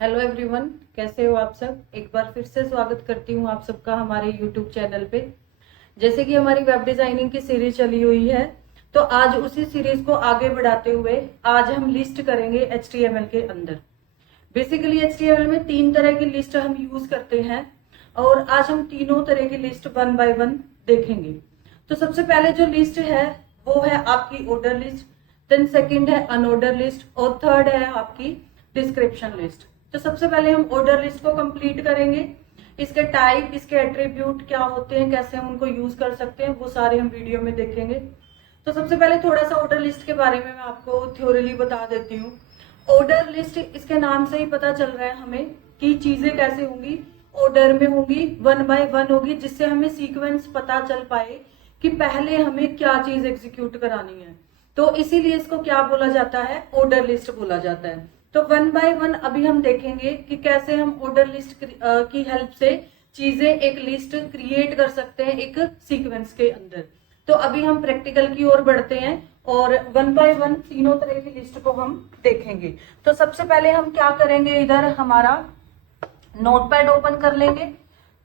Hello everyone, कैसे हो आप सब। एक बार फिर से स्वागत करती हूँ आप सबका हमारे यूट्यूब चैनल पे। जैसे कि हमारी वेब डिजाइनिंग की सीरीज चली हुई है, तो आज उसी सीरीज को आगे बढ़ाते हुए आज हम लिस्ट करेंगे HTML के अंदर। बेसिकली HTML में 3 तरह की लिस्ट हम यूज करते हैं और आज हम तीनों तरह की लिस्ट वन बाय वन देखेंगे। तो सबसे पहले जो लिस्ट है वो है आपकी ऑर्डर लिस्ट, देन सेकंड है अनऑर्डर लिस्ट और थर्ड है आपकी डिस्क्रिप्शन लिस्ट। तो सबसे पहले हम ऑर्डर लिस्ट को कंप्लीट करेंगे। इसके टाइप, इसके एट्रीब्यूट क्या होते हैं, कैसे हम उनको यूज कर सकते हैं, वो सारे हम वीडियो में देखेंगे। तो सबसे पहले थोड़ा सा ऑर्डर लिस्ट के बारे में मैं आपको थ्योरली बता देती हूँ। ऑर्डर लिस्ट, इसके नाम से ही पता चल रहा है हमें कि चीजें कैसे होंगी, ऑर्डर में होंगी, वन बाय वन होगी, जिससे हमें सीक्वेंस पता चल पाए कि पहले हमें क्या चीज एग्जीक्यूट करानी है। तो इसीलिए इसको क्या बोला जाता है, ऑर्डर लिस्ट बोला जाता है। तो वन बाय वन अभी हम देखेंगे कि कैसे हम ऑर्डर लिस्ट की हेल्प से चीजें एक लिस्ट क्रिएट कर सकते हैं एक सीक्वेंस के अंदर। तो अभी हम प्रैक्टिकल की ओर बढ़ते हैं और वन बाय वन तीनों तरह की लिस्ट को हम देखेंगे। तो सबसे पहले हम क्या करेंगे, इधर हमारा नोटपैड ओपन कर लेंगे।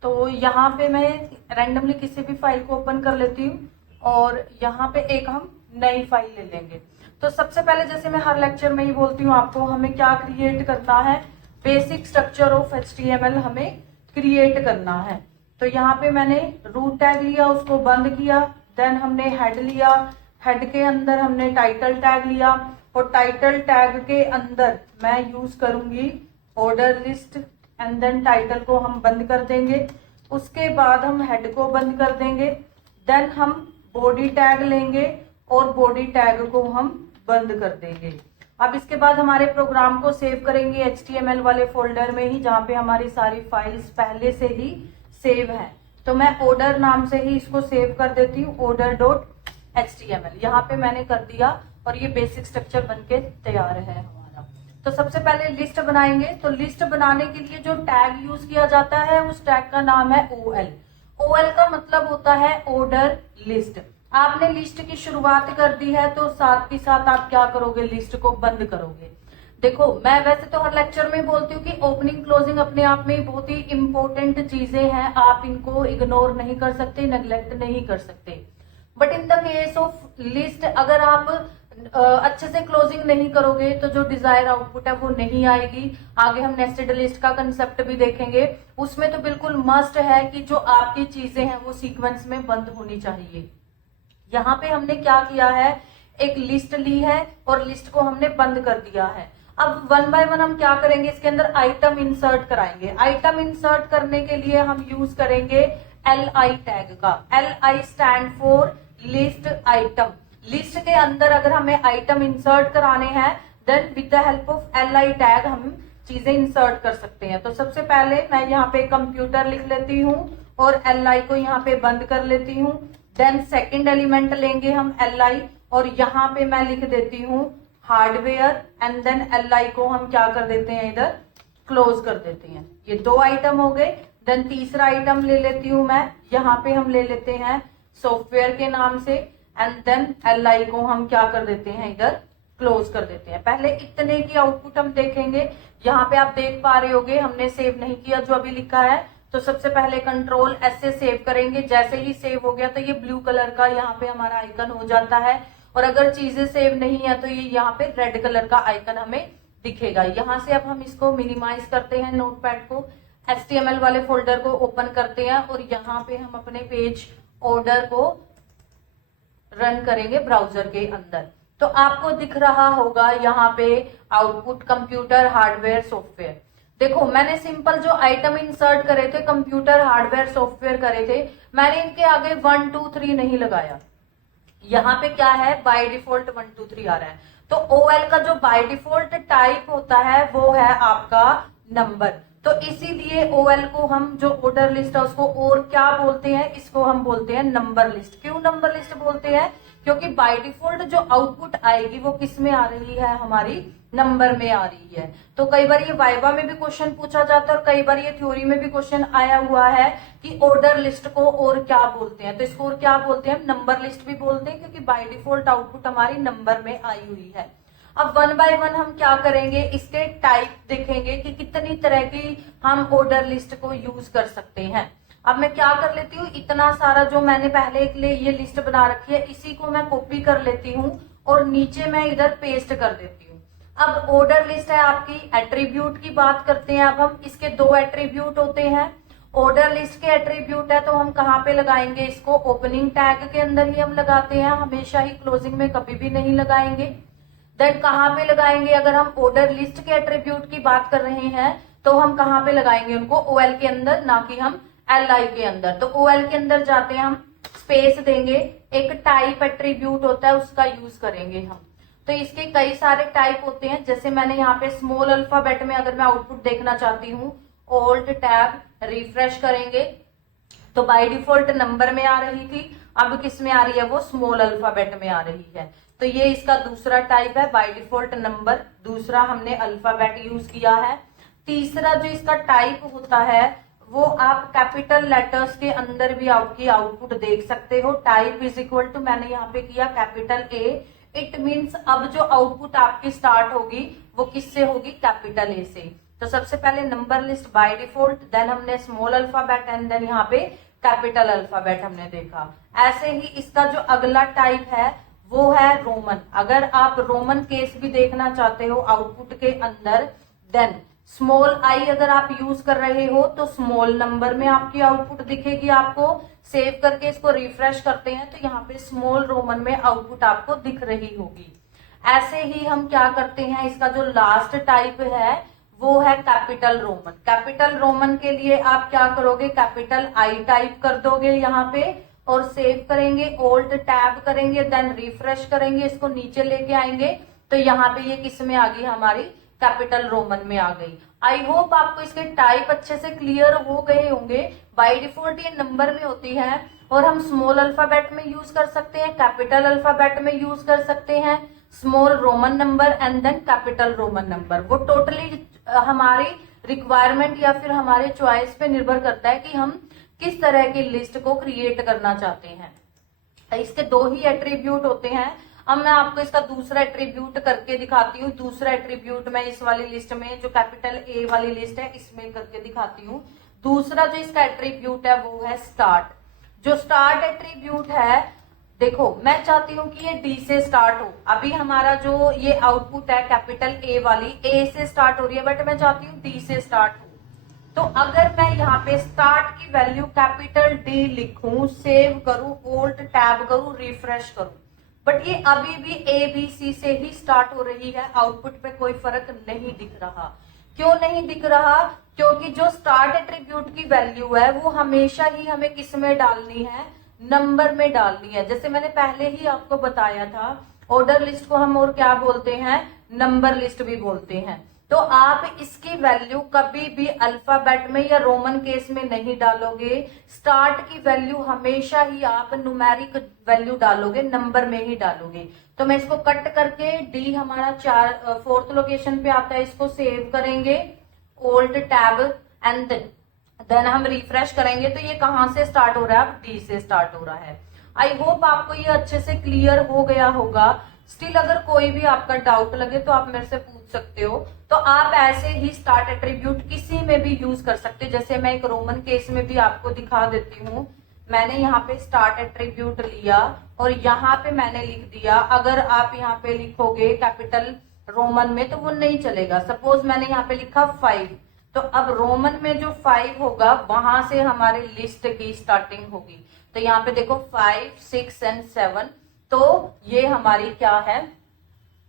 तो यहाँ पे मैं रैंडमली किसी भी फाइल को ओपन कर लेती हूँ और यहाँ पे एक हम नई फाइल ले लेंगे। तो सबसे पहले, जैसे मैं हर लेक्चर में ही बोलती हूँ आपको, हमें क्या क्रिएट करना है, बेसिक स्ट्रक्चर ऑफ HTML हमें क्रिएट करना है। तो यहाँ पे मैंने रूट टैग लिया, उसको बंद किया, देन हमने हेड लिया, हेड के अंदर हमने टाइटल टैग लिया और टाइटल टैग के अंदर मैं यूज करूंगी order list and then title को हम बंद कर देंगे। उसके बाद हम हेड को बंद कर देंगे, देन हम बॉडी टैग लेंगे और बॉडी टैग को हम बंद कर देंगे। अब इसके बाद हमारे प्रोग्राम को सेव करेंगे HTML वाले फोल्डर में ही, जहाँ पे हमारी सारी फाइल्स पहले से ही सेव है। तो मैं ऑर्डर नाम से ही इसको सेव कर देती हूँ, order.html। यहाँ पे मैंने कर दिया और ये बेसिक स्ट्रक्चर बनके तैयार है हमारा। तो सबसे पहले लिस्ट बनाएंगे। तो लिस्ट बनाने के लिए जो टैग यूज किया जाता है उस टैग का नाम है OL। OL का मतलब होता है ऑर्डर लिस्ट। आपने लिस्ट की शुरुआत कर दी है तो साथ ही साथ आप क्या करोगे, लिस्ट को बंद करोगे। देखो, मैं वैसे तो हर लेक्चर में बोलती हूँ कि ओपनिंग क्लोजिंग अपने आप में बहुत ही इंपॉर्टेंट चीजें हैं, आप इनको इग्नोर नहीं कर सकते, नेग्लेक्ट नहीं कर सकते। But in the case of list, अगर आप अच्छे से क्लोजिंग नहीं करोगे तो जो डिजायर आउटपुट है वो नहीं आएगी। आगे हम नेस्टेड लिस्ट का कंसेप्ट भी देखेंगे, उसमें तो बिल्कुल मस्ट है कि जो आपकी चीजें हैं वो सीक्वेंस में बंद होनी चाहिए। यहाँ पे हमने क्या किया है, एक लिस्ट ली है और लिस्ट को हमने बंद कर दिया है। अब वन बाय वन हम क्या करेंगे, इसके अंदर आइटम इंसर्ट कराएंगे। आइटम इंसर्ट करने के लिए हम यूज करेंगे LI टैग का। LI stand for list item. List के अंदर अगर हमें आइटम इंसर्ट कराने हैं then with the help of LI tag हम चीजें इंसर्ट कर सकते हैं। तो सबसे पहले मैं यहाँ पे कंप्यूटर लिख लेती हूँ और LI को यहाँ पे बंद कर लेती हूँ। देन सेकेंड एलिमेंट लेंगे हम LI और यहाँ पे मैं लिख देती हूँ हार्डवेयर एंड देन LI को हम क्या कर देते हैं, इधर क्लोज कर देते हैं। ये 2 आइटम हो गए। देन तीसरा आइटम ले लेती हूँ मैं, यहाँ पे हम ले लेते हैं सॉफ्टवेयर के नाम से एंड देन LI को हम क्या कर देते हैं, इधर क्लोज कर देते हैं। पहले इतने की आउटपुट हम देखेंगे। यहाँ पे आप देख पा रहे होगे हमने सेव नहीं किया जो अभी लिखा है। तो सबसे पहले कंट्रोल S से सेव करेंगे। जैसे ही सेव हो गया तो ये ब्लू कलर का यहाँ पे हमारा आइकन हो जाता है और अगर चीजें सेव नहीं है तो ये यहाँ पे रेड कलर का आइकन हमें दिखेगा। यहाँ से अब हम इसको मिनिमाइज करते हैं, नोटपैड को, HTML वाले फोल्डर को ओपन करते हैं और यहाँ पे हम अपने पेज ऑर्डर को रन करेंगे ब्राउजर के अंदर। तो आपको दिख रहा होगा यहाँ पे आउटपुट कंप्यूटर, हार्डवेयर, सॉफ्टवेयर। देखो, मैंने सिंपल जो आइटम इंसर्ट करे थे, कंप्यूटर, हार्डवेयर, सॉफ्टवेयर करे थे, मैंने इनके आगे 1 2 3 नहीं लगाया। यहाँ पे क्या है, बाय डिफॉल्ट 1 2 3 आ रहा है। तो OL का जो बाय डिफॉल्ट टाइप होता है वो है आपका नंबर। तो इसीलिए OL को हम जो ऑर्डर लिस्ट है उसको और क्या बोलते हैं, इसको हम बोलते हैं नंबर लिस्ट। क्यों नंबर लिस्ट बोलते हैं, क्योंकि बाय डिफॉल्ट जो आउटपुट आएगी वो किस में आ रही है, हमारी नंबर में आ रही है। तो कई बार ये वाइवा में भी क्वेश्चन पूछा जाता है और कई बार ये थ्योरी में भी क्वेश्चन आया हुआ है कि ऑर्डर लिस्ट को और क्या बोलते हैं। तो इसको और क्या बोलते हैं, नंबर लिस्ट भी बोलते हैं, क्योंकि बाय डिफॉल्ट आउटपुट हमारी नंबर में आई हुई है। अब वन बाय वन हम क्या करेंगे, इसके टाइप देखेंगे कि कितनी तरह की हम ऑर्डर लिस्ट को यूज कर सकते हैं। अब मैं क्या कर लेती हूँ, इतना सारा जो मैंने पहले एक लिए ये लिस्ट बना रखी है, इसी को मैं कॉपी कर लेती हूँ और नीचे मैं इधर पेस्ट कर देती हूँ। अब ऑर्डर लिस्ट है आपकी, एट्रीब्यूट की बात करते हैं। अब हम इसके दो एट्रीब्यूट होते हैं। ऑर्डर लिस्ट के एट्रीब्यूट है तो हम कहाँ पे लगाएंगे इसको, ओपनिंग टैग के अंदर ही हम लगाते हैं, हमेशा ही क्लोजिंग में कभी भी नहीं लगाएंगे। देन कहाँ पे लगाएंगे, अगर हम ऑर्डर लिस्ट के एट्रीब्यूट की बात कर रहे हैं तो हम कहाँ पे लगाएंगे उनको, OL के अंदर, ना कि हम LI के अंदर। तो OL के अंदर जाते हैं हम, स्पेस देंगे, एक टाइप एट्रीब्यूट होता है उसका यूज करेंगे हम। तो इसके कई सारे टाइप होते हैं, जैसे मैंने यहाँ पे स्मॉल अल्फाबेट में अगर मैं आउटपुट देखना चाहती हूँ, ऑल्ट टैब रिफ्रेश करेंगे तो बाय डिफॉल्ट नंबर में आ रही थी, अब किस में आ रही है, वो स्मॉल अल्फाबेट में आ रही है। तो ये इसका दूसरा टाइप है, बाय डिफॉल्ट नंबर। दूसरा हमने अल्फाबेट यूज किया है। तीसरा जो इसका टाइप होता है वो आप कैपिटल लेटर्स के अंदर भी आपकी आउटपुट देख सकते हो। टाइप इज इक्वल टू, मैंने यहाँ पे किया कैपिटल A। इट मीन्स अब जो आउटपुट आपकी स्टार्ट होगी वो किससे होगी, कैपिटल A से। तो सबसे पहले number list by default, then हमने स्मॉल अल्फाबेट एंड देन यहाँ पे कैपिटल अल्फाबेट हमने देखा। ऐसे ही इसका जो अगला टाइप है वो है रोमन। अगर आप रोमन केस भी देखना चाहते हो आउटपुट के अंदर, देन स्मॉल I अगर आप यूज कर रहे हो तो स्मॉल नंबर में आपकी आउटपुट दिखेगी आपको। सेव करके इसको रिफ्रेश करते हैं तो यहाँ पे स्मॉल रोमन में आउटपुट आपको दिख रही होगी। ऐसे ही हम क्या करते हैं, इसका जो लास्ट टाइप है वो है कैपिटल रोमन। कैपिटल रोमन के लिए आप क्या करोगे, कैपिटल I टाइप कर दोगे यहाँ पे और सेव करेंगे, ऑल्ट टैब करेंगे, देन रिफ्रेश करेंगे, इसको नीचे लेके आएंगे तो यहाँ पे ये किस में आ गई, हमारी कैपिटल रोमन में आ गई। आई होप आपको इसके टाइप अच्छे से क्लियर हो गए होंगे। बाय डिफॉल्ट ये नंबर में होती है और हम स्मॉल अल्फाबेट में यूज कर सकते हैं, कैपिटल अल्फाबेट में यूज कर सकते हैं, small roman number and then capital roman number. वो टोटली हमारी रिक्वायरमेंट या फिर हमारे चॉइस पे निर्भर करता है कि हम किस तरह की लिस्ट को क्रिएट करना चाहते हैं। इसके दो ही एट्रीब्यूट होते हैं। अब मैं आपको इसका दूसरा एट्रीब्यूट करके दिखाती हूँ। दूसरा एट्रीब्यूट मैं इस वाली लिस्ट में, जो कैपिटल A वाली लिस्ट है, इसमें करके दिखाती हूँ। दूसरा जो इसका एट्रीब्यूट है वो है स्टार्ट। जो स्टार्ट एट्रीब्यूट है, देखो मैं चाहती हूँ कि ये D से स्टार्ट हो। अभी हमारा जो ये आउटपुट है कैपिटल A वाली, A से स्टार्ट हो रही है, बट मैं चाहती हूँ D से स्टार्ट हो। तो अगर मैं यहाँ पे स्टार्ट की वैल्यू कैपिटल D लिखूं, सेव करूं, ऑल्ट टैब करूं, रिफ्रेश करूं, बट ये अभी भी ABC से ही स्टार्ट हो रही है। आउटपुट पे कोई फर्क नहीं दिख रहा। क्यों नहीं दिख रहा, क्योंकि जो स्टार्ट एट्रीब्यूट की वैल्यू है वो हमेशा ही हमें किस में डालनी है, नंबर में डालनी है। जैसे मैंने पहले ही आपको बताया था, ऑर्डर लिस्ट को हम और क्या बोलते हैं, नंबर लिस्ट भी बोलते हैं। तो आप इसकी वैल्यू कभी भी अल्फाबेट में या रोमन केस में नहीं डालोगे। स्टार्ट की वैल्यू हमेशा ही आप न्यूमेरिक वैल्यू डालोगे, नंबर में ही डालोगे। तो मैं इसको कट करके, D हमारा 4th लोकेशन पे आता है, इसको सेव करेंगे, ऑल्ट टैब एंड देन हम रिफ्रेश करेंगे तो ये कहां से स्टार्ट हो रहा है, अब D से स्टार्ट हो रहा है। आई होप आपको ये अच्छे से क्लियर हो गया होगा। स्टिल अगर कोई भी आपका डाउट लगे तो आप मेरे से पूछ सकते हो। तो आप ऐसे ही स्टार्ट एट्रीब्यूट किसी में भी यूज कर सकते हैं। जैसे मैं एक रोमन केस में भी आपको दिखा देती हूँ। मैंने यहाँ पे स्टार्ट एट्रीब्यूट लिया और यहाँ पे मैंने लिख दिया। अगर आप यहाँ पे लिखोगे कैपिटल रोमन में तो वो नहीं चलेगा। सपोज मैंने यहाँ पे लिखा 5, तो अब रोमन में जो 5 होगा वहां से हमारी लिस्ट की स्टार्टिंग होगी। तो यहाँ पे देखो 5, 6 एंड 7, तो ये हमारी क्या है,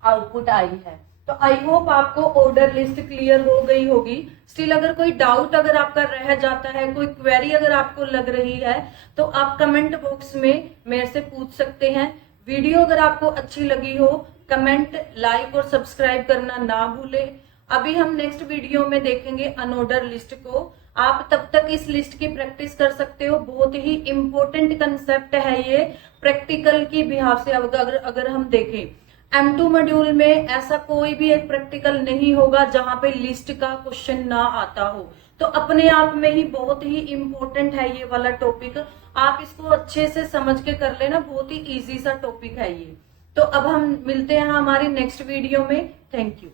आउटपुट आई है। तो आई होप आपको ऑर्डर लिस्ट क्लियर हो गई होगी। स्टिल अगर कोई डाउट अगर आपका रह जाता है, कोई क्वेरी अगर आपको लग रही है, तो आप कमेंट बॉक्स में मेरे से पूछ सकते हैं। वीडियो अगर आपको अच्छी लगी हो, कमेंट, लाइक और सब्सक्राइब करना ना भूलें। अभी हम नेक्स्ट वीडियो में देखेंगे अनऑर्डर लिस्ट को। आप तब तक इस लिस्ट की प्रैक्टिस कर सकते हो। बहुत ही इंपॉर्टेंट कंसेप्ट है ये, प्रैक्टिकल की बिहाफ से अगर हम देखें। M2 मॉड्यूल में ऐसा कोई भी एक प्रैक्टिकल नहीं होगा जहां पे लिस्ट का क्वेश्चन ना आता हो। तो अपने आप में ही बहुत ही इंपॉर्टेंट है ये वाला टॉपिक। आप इसको अच्छे से समझ के कर लेना, बहुत ही इजी सा टॉपिक है ये। तो अब हम मिलते हैं हमारी नेक्स्ट वीडियो में। Thank you.